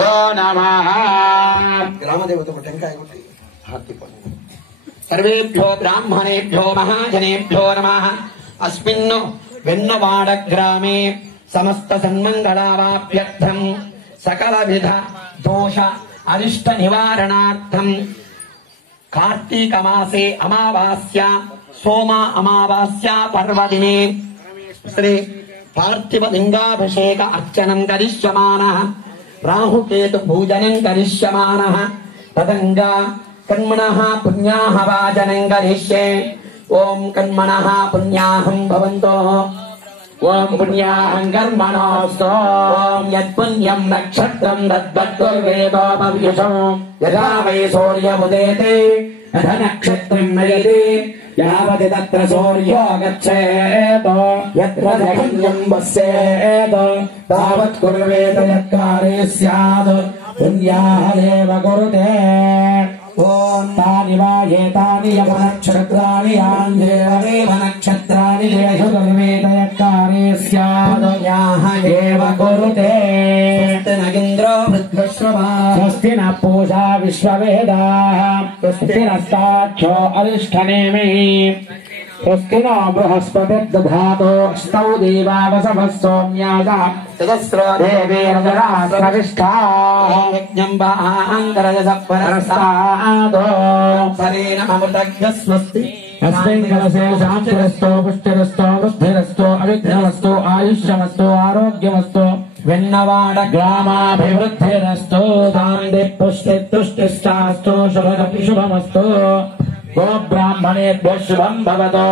గురుభ్యో నమః. గ్రామదేవతకు టెంకాయ కొట్టి సర్వేభ్యో బ్రాహ్మణేభ్యో మహాజనేభ్యో నమః. అస్మిన్ వెన్నవాడ గ్రామే సమస్త సన్మంగళావాప్యర్థం సకల విధ దోష అరిష్ట నివారణార్థం కార్తీక మాసే అమావాస్య సోమ అమావాస్య పర్వదినే శ్రీ పార్థివ లింగాభిషేక అర్చనం కరిష్యమానః. రాహుకేతు పూజనం కరిష్యమానః. తదంగా కర్మణః పుణ్యాః వాచనం కరిష్యే. ఓం కర్మణః పుణ్యాహం భవంతో. ఓం పుణ్యాహం కర్మణోస్తు. ఓం యత్పుణ్యం నక్షత్రం తద్వద్వేదో భవ్యుషం. యథా వై సూర్యముదేతి యథా నక్షత్రం నయతి యావతి తత్ర సూర్యో గచ్ఛేత్ యత్ర జగన్యం వస్యేత్ తావత్ కుర్వేత యత్కారే స్యాత్ పుణ్యాహదేవ కురుతే. ఓం తాని వా ఏతాని యమ నక్షత్రాణి యాన్యేవ నక్షత్రాణి ఏషు కుర్వేత యత్కారే స్యాత్ పుణ్యాహదేవ కురుతే. నగేంద్రో వృద్ధశ్రవా స్వస్తి న పూషా విశ్వవేదాః స్వస్తి నస్తాక్షో అరిష్టనేమి స్వస్తి నో బృహస్పతిర్దధాతు స్తౌ దేవా వసవః సోమ్యాసః చతస్రో దేవేర్దరాశ్రవిష్ఠాః యజ్ఞం వాంగరజసపరస్తాదో పరేణమృతజ్ఞ స్వస్తి. अस्मिन् कलशे शान्तिरस्तु पुष्टिरस्तु वृद्धिरस्तु अविघ्नमस्तु आयुष्यमस्तु आरोग्यमस्तु वेन्नवाड ग्रामाभिवृद्धिरस्तु शान्ति पुष्टि तुष्टिश्चास्तु शुभमस्तु. गो ब्राह्मणेभ्यः शुभं भवतु.